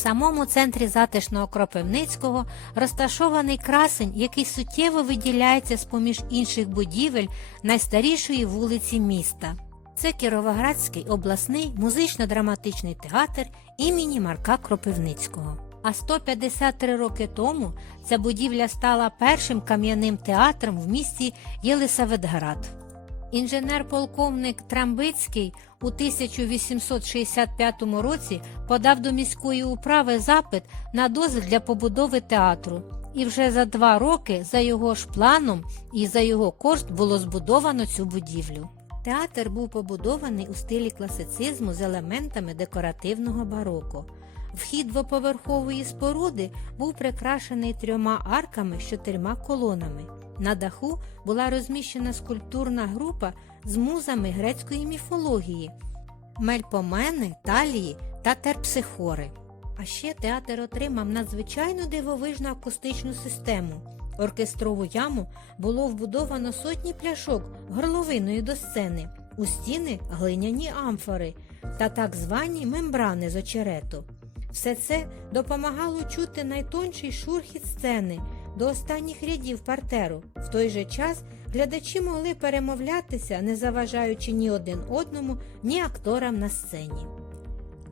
самому центрі затишного Кропивницького розташований красень, який суттєво виділяється з поміж інших будівель найстарішої вулиці міста. Це Кіровоградський обласний музично-драматичний театр імені Марка Кропивницького. А 153 роки тому ця будівля стала першим кам'яним театром в місті Єлисаветград. Інженер-полковник Трамбицький у 1865 році подав до міської управи запит на дозвіл для побудови театру. І вже за два роки за його ж планом і за його кошт було збудовано цю будівлю. Театр був побудований у стилі класицизму з елементами декоративного бароко. Вхід двоповерхової споруди був прикрашений трьома арками з чотирма колонами. На даху була розміщена скульптурна група з музами грецької міфології Мельпомени, Талії та Терпсихори. А ще театр отримав надзвичайно дивовижну акустичну систему. Оркестрову яму було вбудовано сотні пляшок горловиною до сцени, у стіни глиняні амфори та так звані мембрани з очерету. Все це допомагало чути найтонший шурхіт сцени до останніх рядів партеру. В той же час глядачі могли перемовлятися, не заважаючи ні один одному, ні акторам на сцені.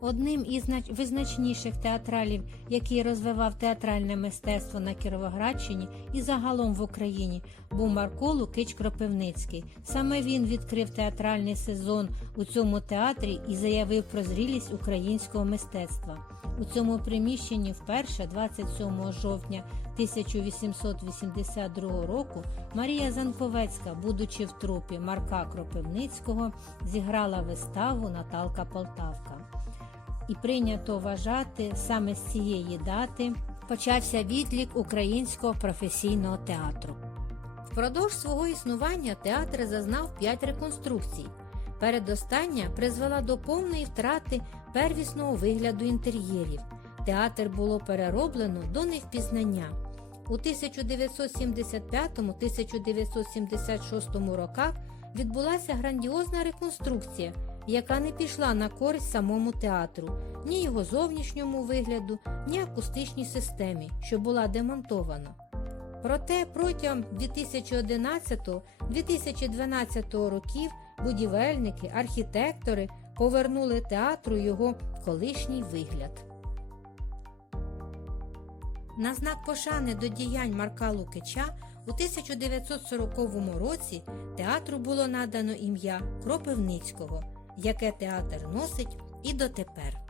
Одним із знач- визначніших театралів, який розвивав театральне мистецтво на Кіровоградщині і загалом в Україні, був Марко Лукич Кропивницький. Саме він відкрив театральний сезон у цьому театрі і заявив про зрілість українського мистецтва. У цьому приміщенні вперше, 27 жовтня 1882 року, Марія Занковецька, будучи в трупі Марка Кропивницького, зіграла виставу Наталка Полтавка і прийнято вважати саме з цієї дати почався відлік українського професійного театру. Впродовж свого існування театр зазнав п'ять реконструкцій. Передостання призвела до повної втрати первісного вигляду інтер'єрів. Театр було перероблено до невпізнання. У 1975-1976 роках відбулася грандіозна реконструкція, яка не пішла на користь самому театру, ні його зовнішньому вигляду, ні акустичній системі, що була демонтована. Проте протягом 2011-2012 років будівельники, архітектори повернули театру його колишній вигляд. На знак пошани до діянь Марка Лукича у 1940 році театру було надано ім'я Кропивницького, яке театр носить і дотепер.